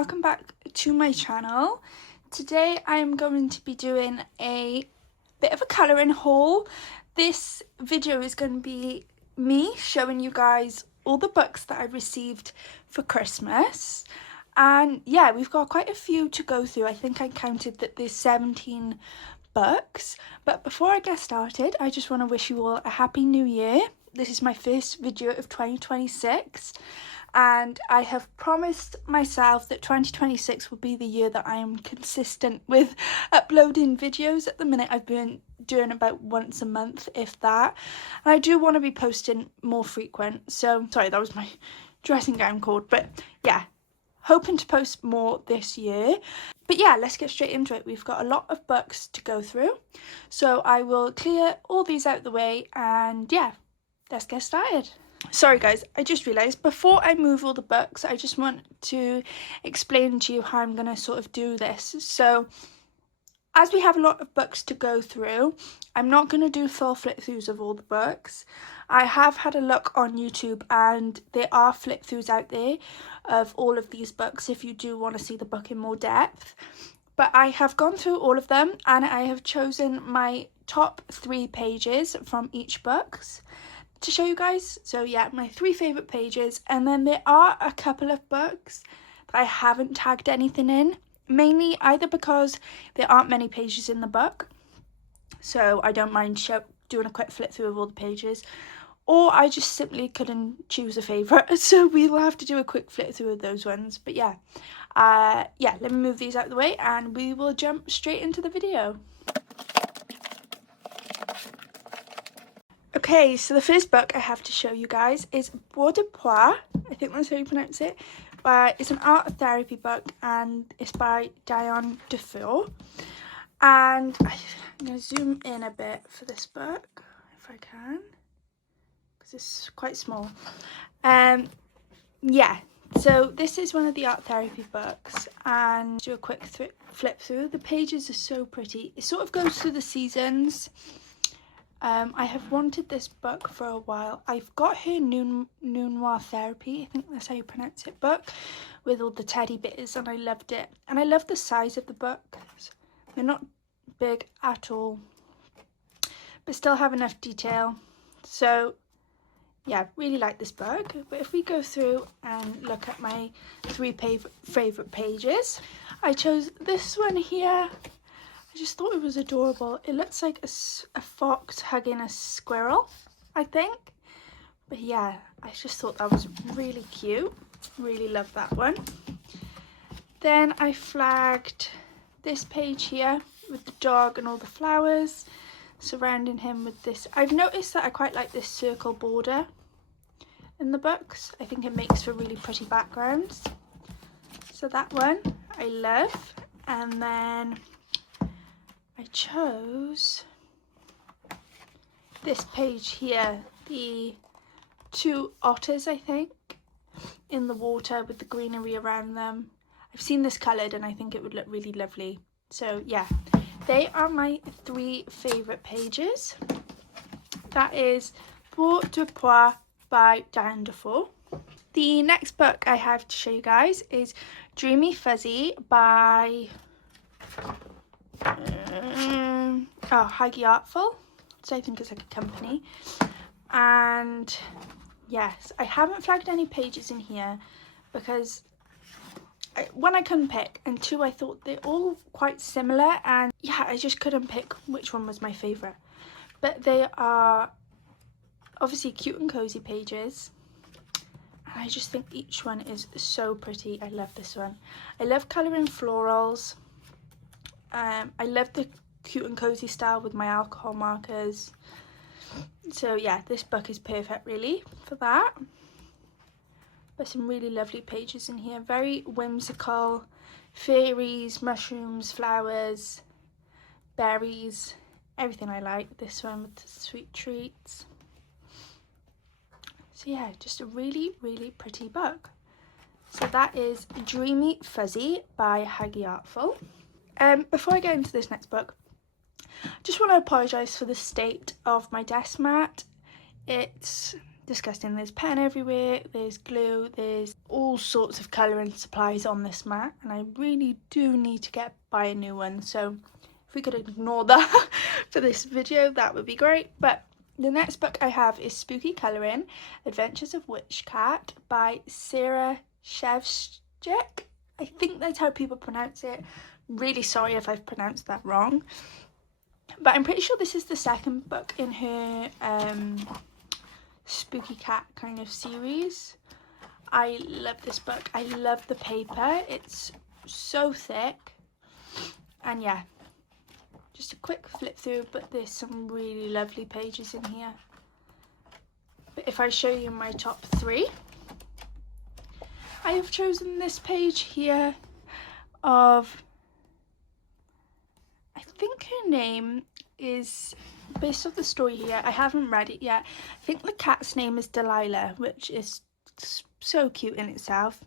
welcome back to my channel. Today I'm going to be doing a bit of a colouring haul. This video is going to be me showing you guys all the books that I received for Christmas. And yeah, we've got quite a few to go through. I think I counted that there's 17 books. But before I get started, I just want to wish you all a happy new year. This is my first video of 2026. And I have promised myself that 2026 will be the year that I am consistent with uploading videos. At the minute I've been doing about once a month, if that, and I do want to be posting more frequent. So sorry, that was my dressing gown cord, but yeah, hoping to post more this year. But yeah, let's get straight into it. We've got a lot of books to go through, so I will clear all these out the way and yeah, let's get started. Sorry guys, I just realised before I move all the books, I just want to explain to you how I'm going to sort of do this. So as we have a lot of books to go through, I'm not going to do full flip throughs of all the books. I have had a look on YouTube and there are flip throughs out there of all of these books if you do want to see the book in more depth. But I have gone through all of them and I have chosen my top 3 pages from each book to show you guys. So yeah, my 3 favourite pages, and then there are a couple of books that I haven't tagged anything in, mainly either because there aren't many pages in the book, so I don't mind doing a quick flip through of all the pages, or I just simply couldn't choose a favourite, so we will have to do a quick flip through of those ones. But yeah, let me move these out of the way and we will jump straight into the video. Okay, so the first book I have to show you guys is Bois de Poix, I think that's how you pronounce it. It's an art therapy book and it's by Dian Defur. And I'm going to zoom in a bit for this book, if I can, because it's quite small. Yeah, so this is one of the art therapy books, and do a quick flip through. The pages are so pretty. It sort of goes through the seasons. I have wanted this book for a while. I've got her Noir Therapy, I think that's how you pronounce it, book with all the teddy bears, and I loved it. And I love the size of the books. They're not big at all, but still have enough detail. So yeah, really like this book. But if we go through and look at my 3 favourite pages, I chose this one here. I just thought it was adorable. It looks like a fox hugging a squirrel, I think. But yeah, I just thought that was really cute. Really love that one. Then I flagged this page here with the dog and all the flowers surrounding him with this. I've noticed that I quite like this circle border in the books. I think it makes for really pretty backgrounds. So that one I love. And then I chose this page here, the 2 otters, I think, in the water with the greenery around them. I've seen this coloured and I think it would look really lovely. So yeah, they are my 3 favourite pages. That is Bois de Poix by Dian Defur. The next book I have to show you guys is Dreamy Fuzzy by Huggy Artful, so I think it's like a company. And yes, I haven't flagged any pages in here because one, I couldn't pick, and 2, I thought they're all quite similar, and yeah, I just couldn't pick which one was my favourite. But they are obviously cute and cozy pages, and I just think each one is so pretty. I love this one. I love colouring florals. I love the cute and cozy style with my alcohol markers. So yeah, this book is perfect really for that. There's some really lovely pages in here, very whimsical, fairies, mushrooms, flowers, berries, everything I like. This one with the sweet treats. So yeah, just a really, really pretty book. So that is Dreamy Fuzzy by Huggy Artful. Before I get into this next book, I just want to apologise for the state of my desk mat. It's disgusting. There's pen everywhere, there's glue, there's all sorts of colouring supplies on this mat, and I really do need to buy a new one, so if we could ignore that for this video, that would be great. But the next book I have is Spooky Colouring, Adventures of Witch Cat by Sarah Chevic. I think that's how people pronounce it. Really sorry if I've pronounced that wrong. But I'm pretty sure this is the second book in her Spooky Cat kind of series. I love this book. I love the paper. It's so thick. And yeah, just a quick flip through, but there's some really lovely pages in here. But if I show you my top 3, I have chosen this page here of, I think her name is, based off the story here, I haven't read it yet, I think the cat's name is Delilah, which is so cute in itself.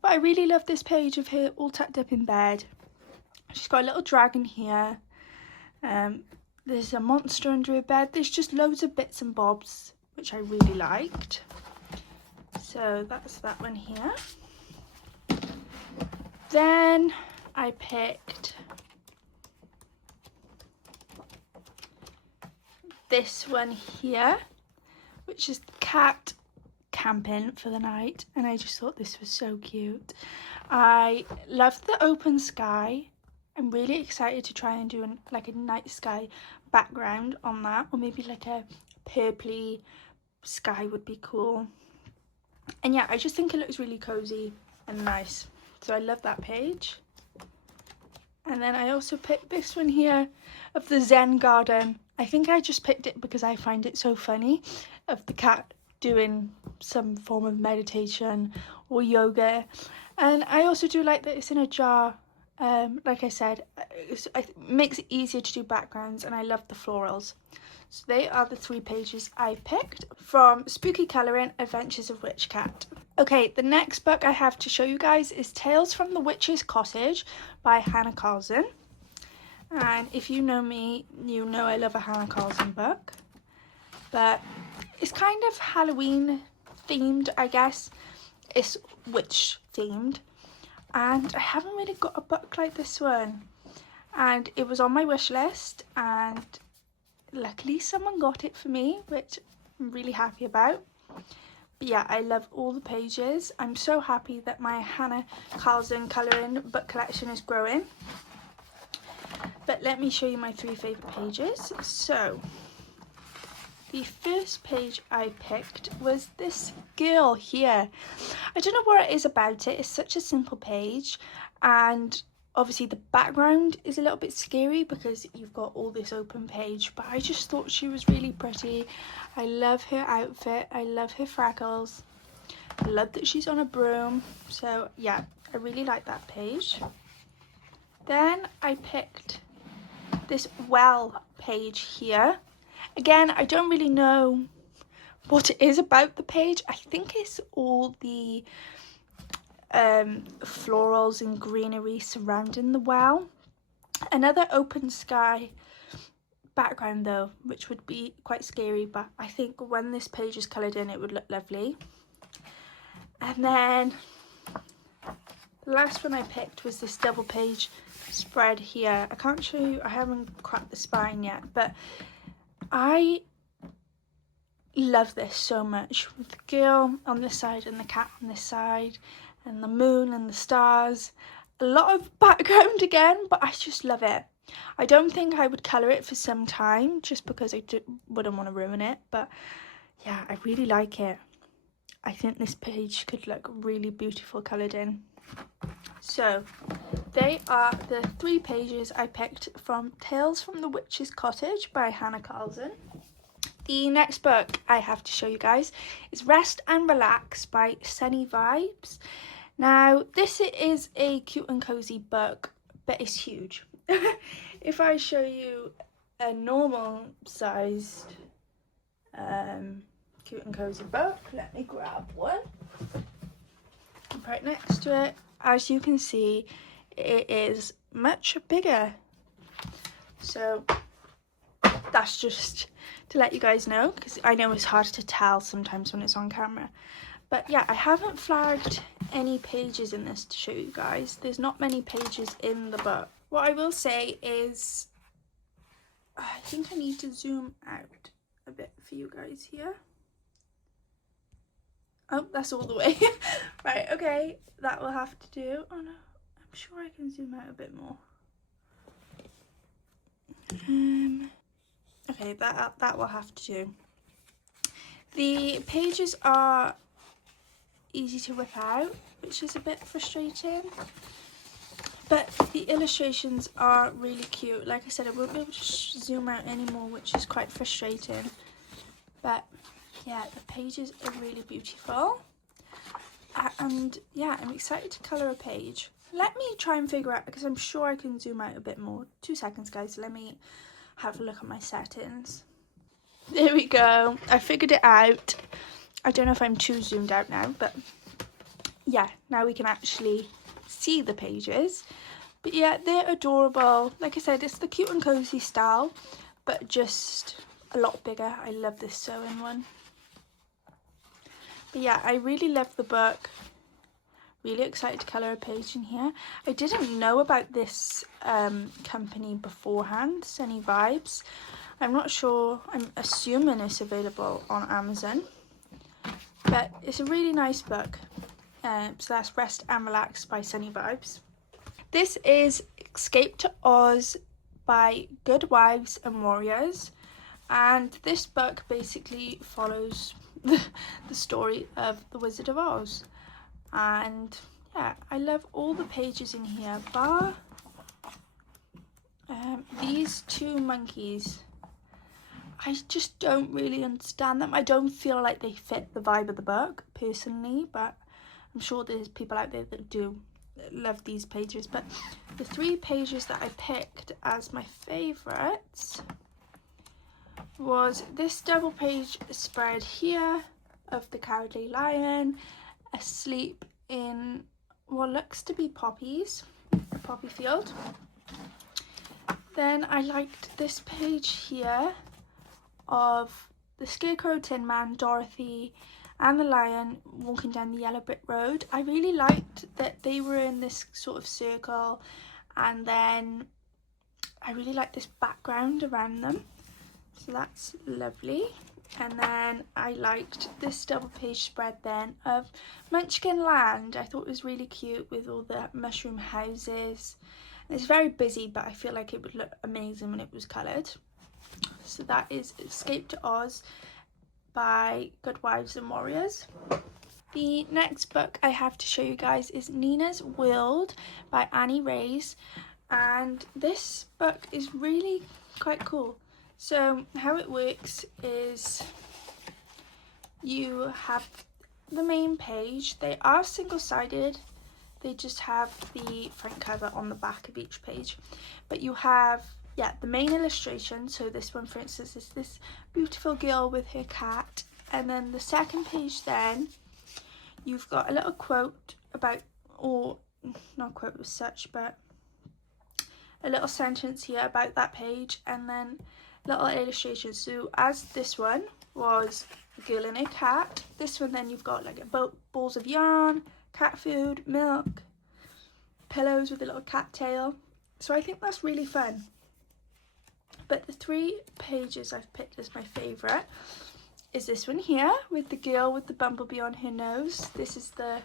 But I really love this page of her all tucked up in bed. She's got a little dragon here. There's a monster under her bed. There's just loads of bits and bobs, which I really liked. So that's that one here. Then I picked this one here, which is the cat camping for the night, and I just thought this was so cute. I love the open sky. I'm really excited to try and do like a night sky background on that, or maybe like a purpley sky would be cool. And yeah, I just think it looks really cozy and nice, so I love that page. And then I also picked this one here of the Zen garden. I think I just picked it because I find it so funny, of the cat doing some form of meditation or yoga. And I also do like that it's in a jar. Like I said, it makes it easier to do backgrounds, and I love the florals. So they are the 3 pages I picked from Spooky Colouring, Adventures of Witch Cat. Okay, the next book I have to show you guys is Tales from the Witch's Cottage by Hannah Carlson. And if you know me, you know I love a Hannah Carlson book. But it's kind of Halloween themed, I guess. It's witch themed. And I haven't really got a book like this one. And it was on my wish list, and luckily someone got it for me, which I'm really happy about. But yeah, I love all the pages. I'm so happy that my Hannah Carlson colouring book collection is growing. But let me show you my 3 favourite pages. So the first page I picked was this girl here. I don't know what it is about it. It's such a simple page, and obviously the background is a little bit scary because you've got all this open page, but I just thought she was really pretty. I love her outfit. I love her freckles. I love that she's on a broom. So yeah, I really like that page. Then I picked this well page here. Again, I don't really know what it is about the page. I think it's all the florals and greenery surrounding the well. Another open sky background though, which would be quite scary, but I think when this page is coloured in, it would look lovely. And then the last one I picked was this double page spread here. I can't show you, I haven't cracked the spine yet, but I love this so much, with the girl on this side and the cat on this side, and the moon and the stars. A lot of background again, but I just love it. I don't think I would colour it for some time, just because I wouldn't want to ruin it, but yeah, I really like it. I think this page could look really beautiful coloured in. So they are the 3 pages I picked from Tales from the Witch's Cottage by Hannah Carlson. The next book I have to show you guys is Rest and Relax by Sunny Vibes. Now, this is a cute and cozy book, but it's huge. If I show you a normal sized cute and cozy book, let me grab one. Right next to it, as you can see, it is much bigger. So that's just to let you guys know, because I know it's hard to tell sometimes when it's on camera. But yeah, I haven't flagged any pages in this to show you guys. There's not many pages in the book. What I will say is, I think I need to zoom out a bit for you guys here. Oh, that's all the way. Right, okay, that will have to do. Oh no, I'm sure I can zoom out a bit more. Okay, that will have to do. The pages are easy to whip out, which is a bit frustrating, but the illustrations are really cute. Like I said, I won't be able to zoom out anymore, which is quite frustrating, but yeah, the pages are really beautiful. And yeah, I'm excited to colour a page. Let me try and figure out, because I'm sure I can zoom out a bit more. 2 seconds, guys. Let me have a look at my settings. There we go. I figured it out. I don't know if I'm too zoomed out now, but yeah, now we can actually see the pages. But yeah, they're adorable. Like I said, it's the cute and cozy style, but just a lot bigger. I love this sewing one. But yeah, I really love the book. Really excited to colour a page in here. I didn't know about this company beforehand, Sunny Vibes. I'm not sure, I'm assuming it's available on Amazon. But it's a really nice book. So that's Rest and Relax by Sunny Vibes. This is Escape to Oz by Good Wives and Warriors. And this book basically follows the story of the Wizard of Oz. And yeah, I love all the pages in here, bar these 2 monkeys. I just don't really understand them. I don't feel like they fit the vibe of the book personally, but I'm sure there's people out there that do love these pages. But the 3 pages that I picked as my favourites was this double page spread here of the Cowardly Lion asleep in what looks to be poppies, a poppy field. Then I liked this page here of the Scarecrow, Tin Man, Dorothy and the lion walking down the yellow brick road. I really liked that they were in this sort of circle, and then I really liked this background around them. So that's lovely. And then I liked this double page spread then of Munchkin Land. I thought it was really cute with all the mushroom houses. And it's very busy, but I feel like it would look amazing when it was coloured. So that is Escape to Oz by Good Wives and Warriors. The next book I have to show you guys is Nina's World by Annie Reyes. And this book is really quite cool. So how it works is you have the main page. They are single-sided. They just have the front cover on the back of each page. But you have, yeah, the main illustration. So this one, for instance, is this beautiful girl with her cat. And then the second page then, you've got a little quote about, or not quote as such, but a little sentence here about that page. And then little illustrations. So as this one was a girl and a cat, this one then you've got like balls of yarn, cat food, milk, pillows with a little cat tail. So I think that's really fun. But the 3 pages I've picked as my favourite is this one here with the girl with the bumblebee on her nose. This is the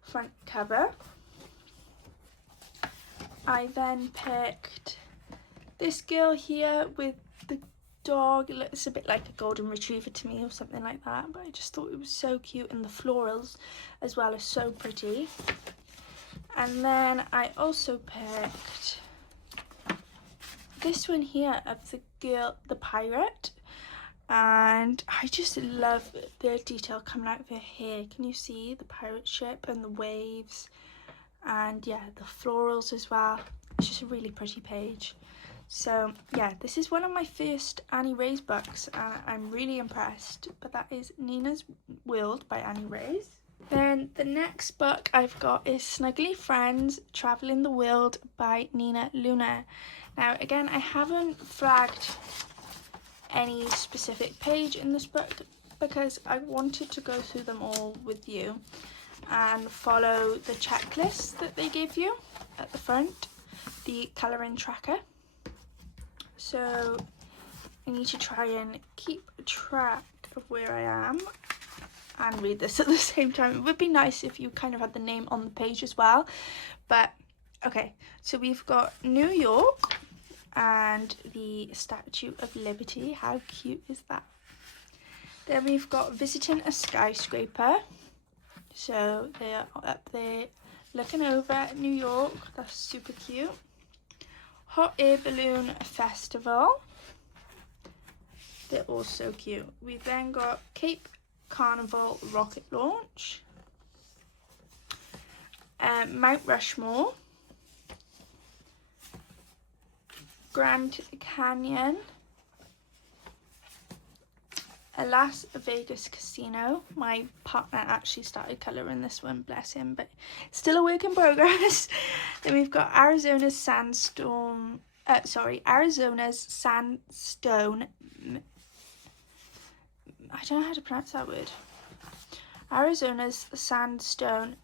front cover. I then picked this girl here with the dog. It looks a bit like a golden retriever to me or something like that, but I just thought it was so cute, and the florals as well are so pretty. And then I also picked this one here of the girl, the pirate, and I just love the detail coming out of her hair. Can you see the pirate ship and the waves, and yeah, the florals as well. It's just a really pretty page. So yeah, this is one of my first Annie Reyes books and I'm really impressed. But that is Nina's World by Annie Reyes. Then the next book I've got is Snuggly Friends, Traveling the World by Nina Luna. Now again, I haven't flagged any specific page in this book because I wanted to go through them all with you and follow the checklist that they give you at the front, the colouring tracker. So I need to try and keep track of where I am and read this at the same time. It would be nice if you kind of had the name on the page as well, but okay. So we've got New York and the Statue of Liberty. How cute is that? Then we've got visiting a skyscraper. So they are up there looking over at New York. That's super cute. Hot air balloon festival. They're all so cute. We've then got Cape Carnival rocket launch. Mount Rushmore. Grand Canyon. A Las Vegas casino. My partner actually started colouring this one, bless him, but still a work in progress. Then we've got Arizona's sandstone. Arizona's sandstone. I don't know how to pronounce that word. Arizona's sandstone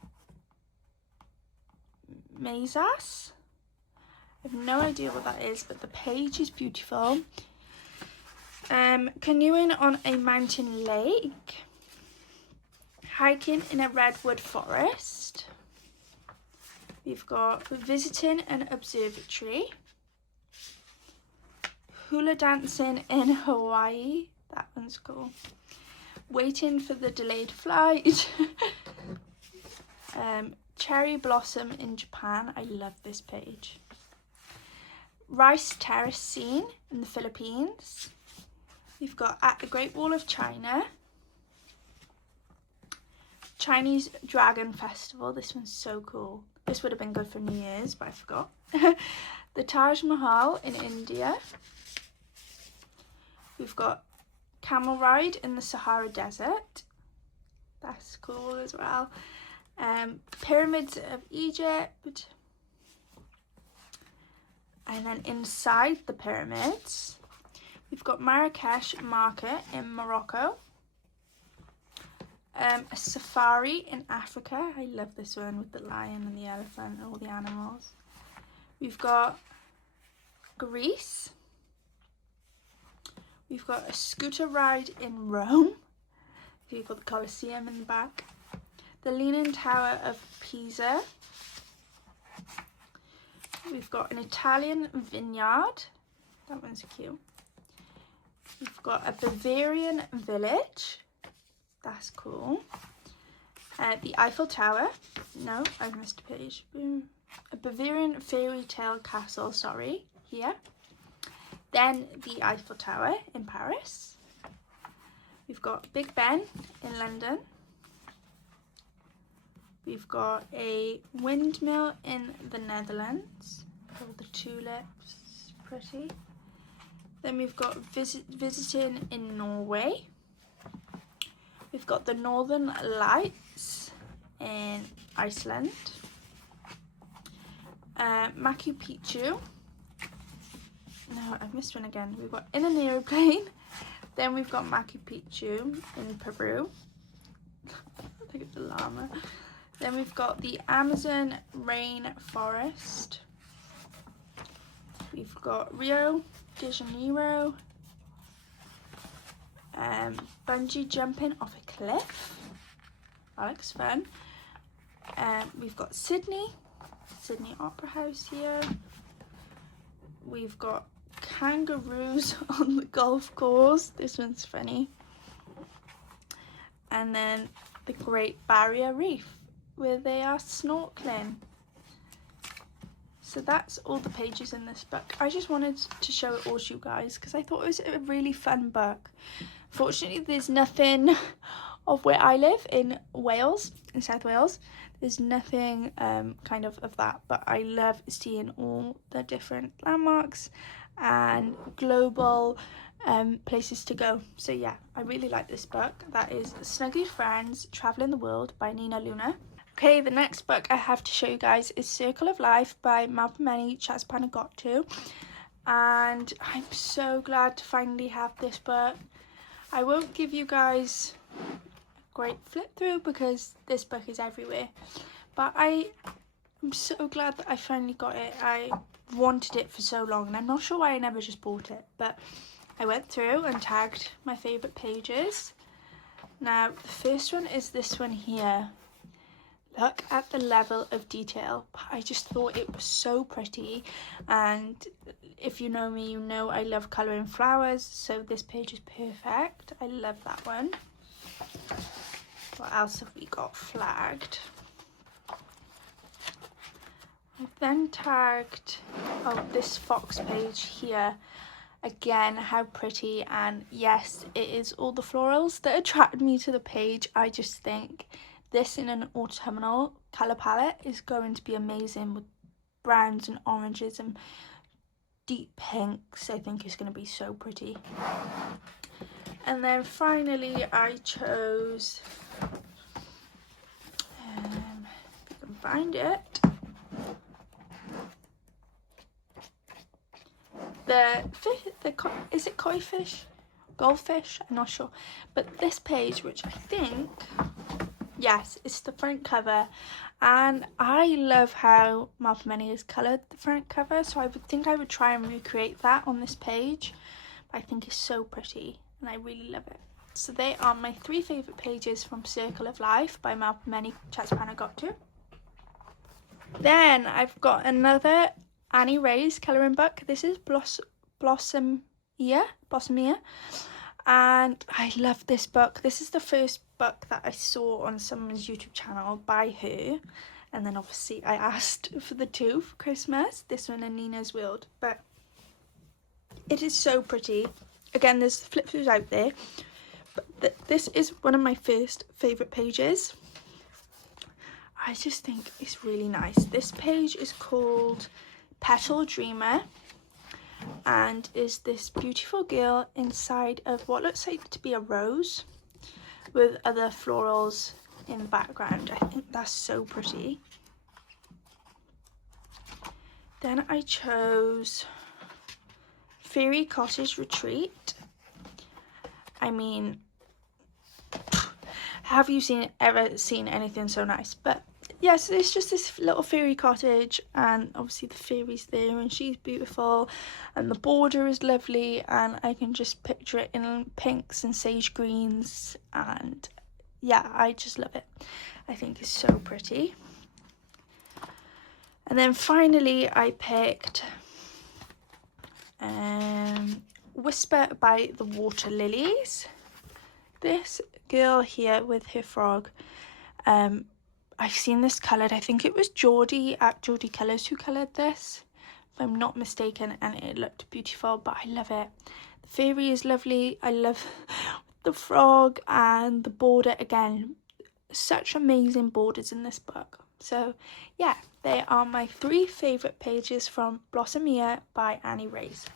mazas. I have no idea what that is, but the page is beautiful. Canoeing on a mountain lake. Hiking in a redwood forest. We've got visiting an observatory. Hula dancing in Hawaii. That one's cool. Waiting for the delayed flight. Cherry blossom in Japan. I love this page. Rice terrace scene in the Philippines. We've got at the Great Wall of China. Chinese Dragon Festival. This one's so cool. This would have been good for New Year's, but I forgot. The Taj Mahal in India. We've got camel ride in the Sahara Desert. That's cool as well. Pyramids of Egypt. And then inside the pyramids, we've got Marrakesh Market in Morocco. A safari in Africa. I love this one with the lion and the elephant and all the animals. We've got Greece. We've got a scooter ride in Rome. You've got the Colosseum in the back. The Leaning Tower of Pisa. We've got an Italian vineyard. That one's cute. We've got a Bavarian village. That's cool. The Eiffel Tower. No, I missed a page. A Bavarian fairy tale castle, sorry, here. Then the Eiffel Tower in Paris. We've got Big Ben in London. We've got a windmill in the Netherlands. All the tulips, pretty. Then we've got visiting in Norway. We've got the Northern Lights in Iceland. Machu Picchu. No, I've missed one again. We've got in an aeroplane. Then we've got Machu Picchu in Peru. Look at the llama. Then we've got the Amazon rainforest. We've got Rio de Janeiro. Bungee jumping off a cliff. That looks fun. We've got Sydney Opera House here. We've got kangaroos on the golf course. This one's funny. And then the Great Barrier Reef, where they are snorkeling. So that's all the pages in this book. I just wanted to show it all to you guys because I thought it was a really fun book. Fortunately, there's nothing of where I live in Wales, in South Wales. There's nothing kind of that, but I love seeing all the different landmarks and global places to go. So yeah, I really like this book. That is Snuggly Friends, Traveling the World by Nenah Luna. Okay, the next book I have to show you guys is Circle of Life by Malpameni Chazpanagottu. and I'm so glad to finally have this book. I won't give you guys a great flip through because this book is everywhere, but I'm so glad that I finally got it. I wanted it for so long and I'm not sure why I never just bought it, but I went through and tagged my favourite pages. Now the first one is this one here. Look at the level of detail. I just thought it was so pretty, and if you know me, you know I love colouring flowers, so this page is perfect. I love that one. What else have we got flagged? I've then tagged, oh, this fox page here. Again, how pretty, and yes, it is all the florals that attracted me to the page. I just think this in an autumnal colour palette is going to be amazing with browns and oranges and deep pinks. I think it's going to be so pretty. And then finally I chose, if you can find it, is it koi fish? Goldfish? I'm not sure. But this page, which I think, yes, it's the front cover, and I love how Blossomia has coloured the front cover, so I would think I would try and recreate that on this page. I think it's so pretty and I really love it. So they are my 3 favourite pages from Circle of Life by Blossomia Chatspan got to. Then I've got another Annie Ray's colouring book. This is Blossomia, and I love this book. This is the first book that I saw on someone's YouTube channel by her, and then obviously I asked for the 2 for Christmas, this one and Nina's World. But it is so pretty. Again, there's flip throughs out there, but this is one of my first favourite pages. I just think it's really nice. This page is called Petal Dreamer, and is this beautiful girl inside of what looks like to be a rose with other florals in the background. I think that's so pretty. Then I chose Fairy Cottage Retreat. I mean, have you ever seen anything so nice? But yes, it's just this little fairy cottage, and obviously the fairy's there and she's beautiful, and the border is lovely, and I can just picture it in pinks and sage greens, and yeah, I just love it. I think it's so pretty. And then finally I picked Whisper by the Water Lilies. This girl here with her frog, I've seen this coloured, I think it was Geordie at Geordie Colours who coloured this, if I'm not mistaken, and it looked beautiful, but I love it. The fairy is lovely. I love the frog and the border. Again, such amazing borders in this book. So yeah, they are my 3 favourite pages from Blossomia by Annie Ray's.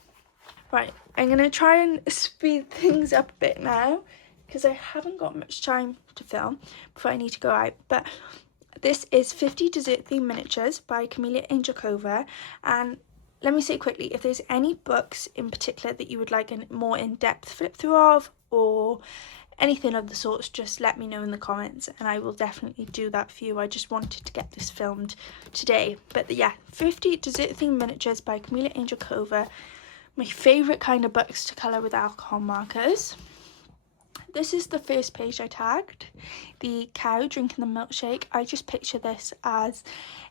Right, I'm going to try and speed things up a bit now, because I haven't got much time to film before I need to go out. But this is 50 Dessert Themed Miniatures by Camellia Angelkova, and let me say quickly, if there's any books in particular that you would like a more in-depth flip through of, or anything of the sorts, just let me know in the comments and I will definitely do that for you. I just wanted to get this filmed today. But yeah, 50 Dessert Themed Miniatures by Camellia Angelkova, my favourite kind of books to colour with alcohol markers. This is the first page I tagged, the cow drinking the milkshake. I just picture this as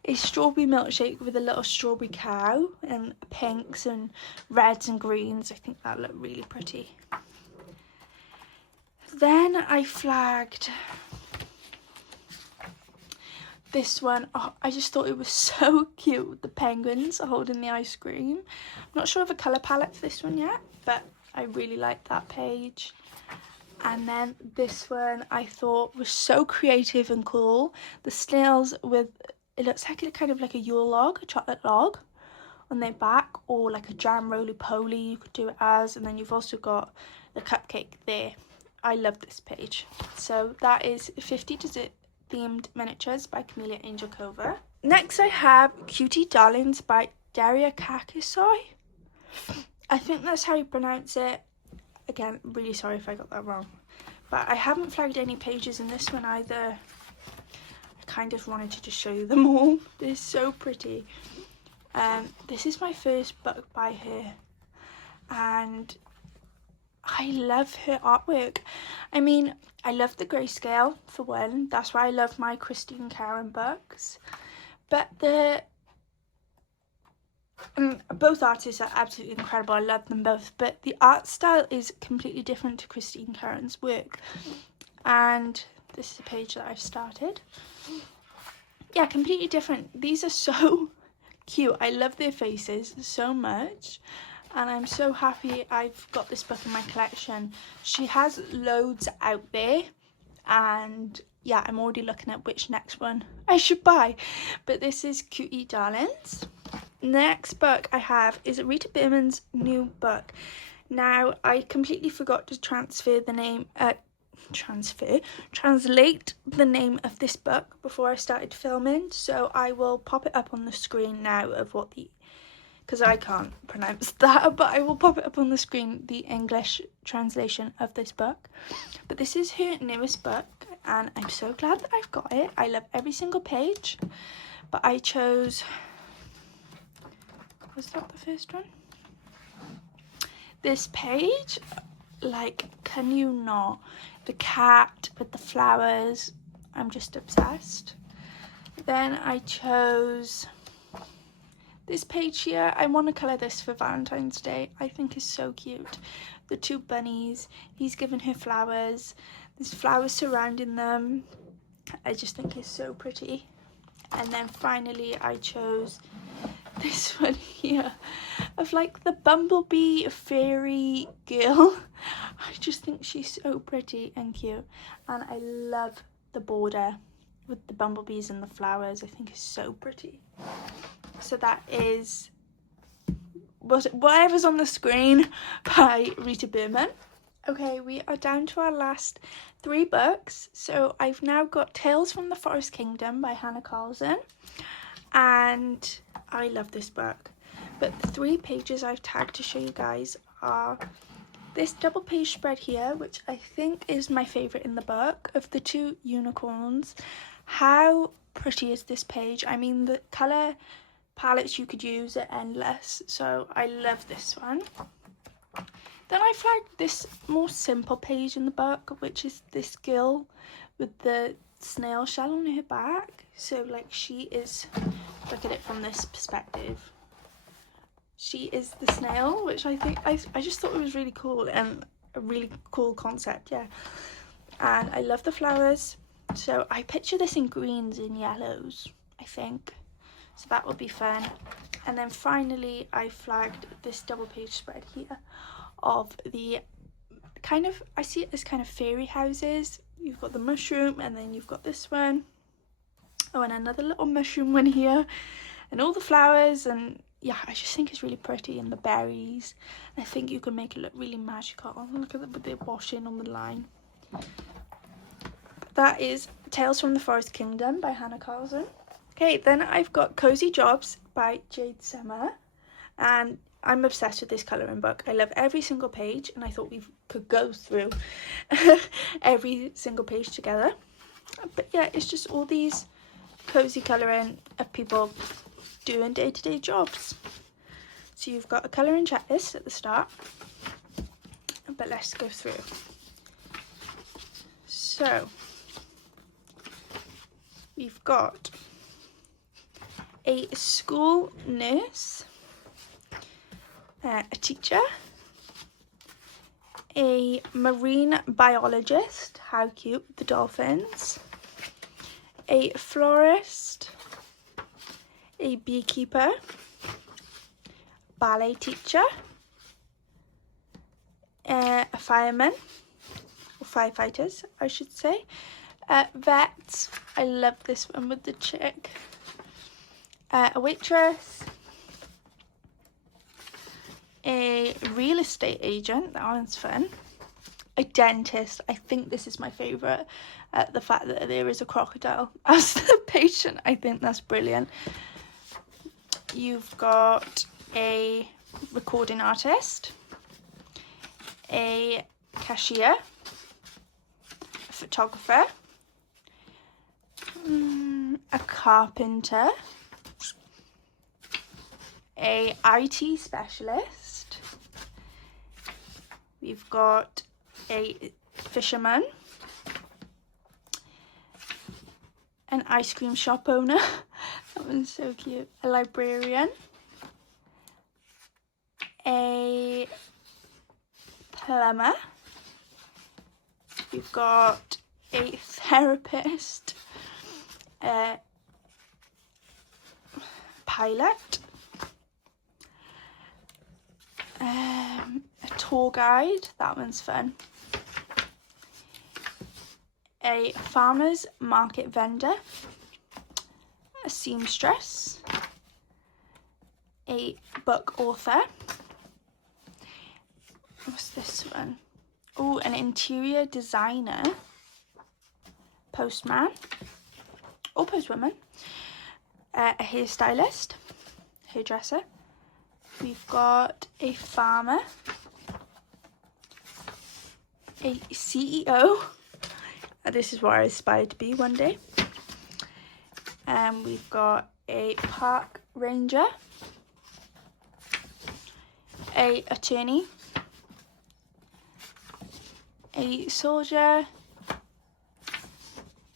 a strawberry milkshake with a little strawberry cow, and pinks and reds and greens. I think that looked really pretty. Then I flagged this one. Oh, I just thought it was so cute with the penguins holding the ice cream. I'm not sure of a colour palette for this one yet, but I really like that page. And then this one I thought was so creative and cool. The snails with, it looks like kind of like a Yule log, a chocolate log on their back, or like a jam roly-poly you could do it as. And then you've also got the cupcake there. I love this page. So that is 50 Dessert Themed Miniatures by Camellia Angelkova. Next I have Cutie Darlings by Daria Kakisoi. I think that's how you pronounce it. Again, really sorry if I got that wrong. But I haven't flagged any pages in this one either. I kind of wanted to just show you them all. They're so pretty. This is my first book by her, and I love her artwork. I mean, I love the grayscale for one. That's why I love my Christine Karen books. But both artists are absolutely incredible. I love them both. But the art style is completely different to Christine Karen's work. And this is a page that I've started. Yeah, completely different. These are so cute. I love their faces so much. And I'm so happy I've got this book in my collection. She has loads out there, and yeah, I'm already looking at which next one I should buy. But this is Cutie Darlings. Next book I have is Rita Berman's new book. Now, I completely forgot to translate the name of this book before I started filming, so I will pop it up on the screen now of what because I can't pronounce that, but I will pop it up on the screen, the English translation of this book. But this is her newest book, and I'm so glad that I've got it. I love every single page, but I chose, was that the first one? This page, like, can you not? The cat with the flowers, I'm just obsessed. Then I chose this page here. I want to colour this for Valentine's Day. I think is so cute. The two bunnies, he's given her flowers. There's flowers surrounding them. I just think it's so pretty. And then finally I chose this one here of like the bumblebee fairy girl. I just think she's so pretty and cute. And I love the border with the bumblebees and the flowers. I think it's so pretty. So that is whatever's on the screen by Rita Berman. Okay, we are down to our last 3 books. So I've now got Tales from the Forest Kingdom by Hannah Carlson. And I love this book. But the 3 pages I've tagged to show you guys are this double page spread here, which I think is my favourite in the book, of the 2 unicorns. How pretty is this page? I mean, the colour palettes you could use are endless, so I love this one. Then I flagged this more simple page in the book, which is this girl with the snail shell on her back. So like she is, look at it from this perspective, she is the snail, which I think I just thought it was really cool and a really cool concept. Yeah, and I love the flowers, so I picture this in greens and yellows, I think. So that will be fun. And then finally I flagged this double page spread here of the kind of, I see it as kind of fairy houses. You've got the mushroom, and then you've got this one. Oh, and another little mushroom one here, and all the flowers. And yeah, I just think it's really pretty, and the berries. I think you can make it look really magical. Look at the washing on the line. That is Tales from the Forest Kingdom by Hannah Carlson. Okay, then I've got Cozy Jobs by Jade, and I'm obsessed with this colouring book. I love every single page, and I thought we could go through every single page together. But yeah, it's just all these cozy colouring of people doing day-to-day jobs. So you've got a colouring checklist at the start, but let's go through. So we've got a school nurse, a teacher, a marine biologist, how cute, the dolphins, a florist, a beekeeper, ballet teacher, a fireman, or firefighters I should say, vets, I love this one with the chick, a waitress, a real estate agent, that one's fun, a dentist, I think this is my favourite, the fact that there is a crocodile as the patient, I think that's brilliant. You've got a recording artist, a cashier, a photographer, a carpenter, a IT specialist, we've got a fisherman, an ice cream shop owner, that one's so cute, a librarian, a plumber, we've got a therapist, a pilot, a tour guide, that one's fun, a farmer's market vendor, a seamstress, a book author, what's this one? Oh, an interior designer, postman or postwoman, a hairstylist, hairdresser, we've got a farmer, a CEO, this is what I aspire to be one day, and we've got a park ranger, a attorney, a soldier,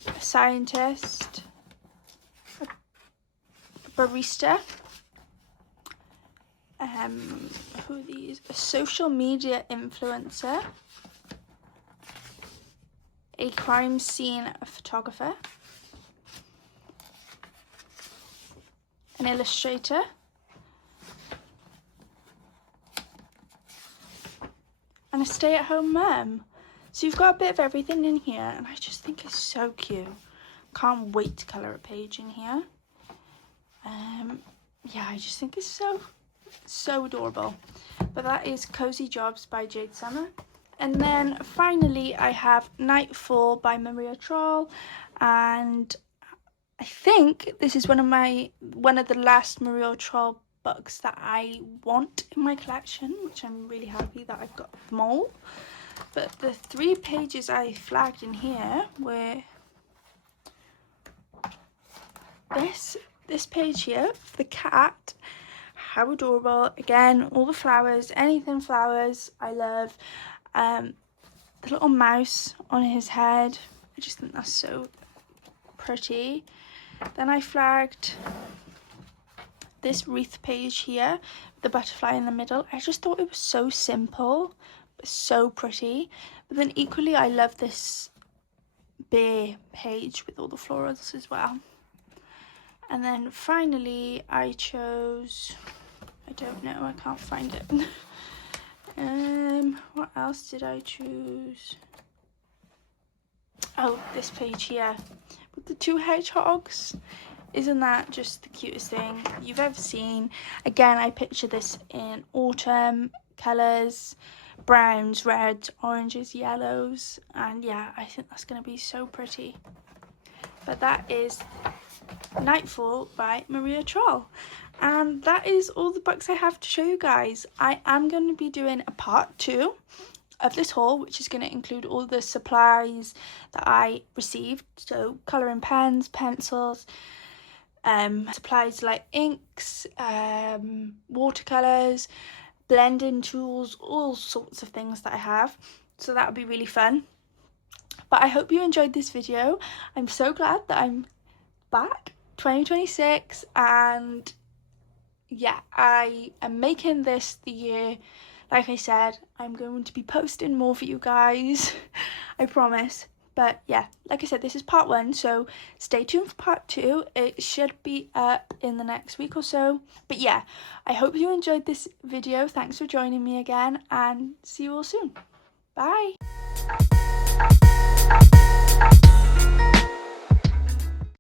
a scientist, a barista, who are these? A social media influencer, a crime scene photographer, an illustrator, and a stay-at-home mum. So you've got a bit of everything in here, and I just think it's so cute. Can't wait to colour a page in here. Yeah, I just think it's so adorable. But that is Cozy Jobs by Jade Summer. And then finally I have Nightfall by Maria Troll, and I think this is one of the last Maria Troll books that I want in my collection, which I'm really happy that I've got them all. But the 3 pages I flagged in here were this page here, the cat, how adorable, again, all the flowers, anything flowers I love, the little mouse on his head, I just think that's so pretty. Then I flagged this wreath page here, the butterfly in the middle. I just thought it was so simple but so pretty. But then equally I love this bear page with all the florals as well. And then finally I chose, I don't know, I can't find it. What else did I choose? Oh, this page here with the 2 hedgehogs. Isn't that just the cutest thing you've ever seen? Again, I picture this in autumn colours, browns, reds, oranges, yellows, and yeah, I think that's going to be so pretty. But that is Nightfall by Maria Troll. And that is all the books I have to show you guys. I am going to be doing a part 2 of this haul, which is going to include all the supplies that I received. So colouring pens, pencils, supplies like inks, watercolours, blending tools, all sorts of things that I have. So that would be really fun. But I hope you enjoyed this video. I'm so glad that I'm back 2026, and yeah, I am making this the year. Like I said, I'm going to be posting more for you guys, I promise. But yeah, like I said, this is part 1, so stay tuned for part 2. It should be up in the next week or so. But yeah, I hope you enjoyed this video. Thanks for joining me again, and see you all soon. Bye.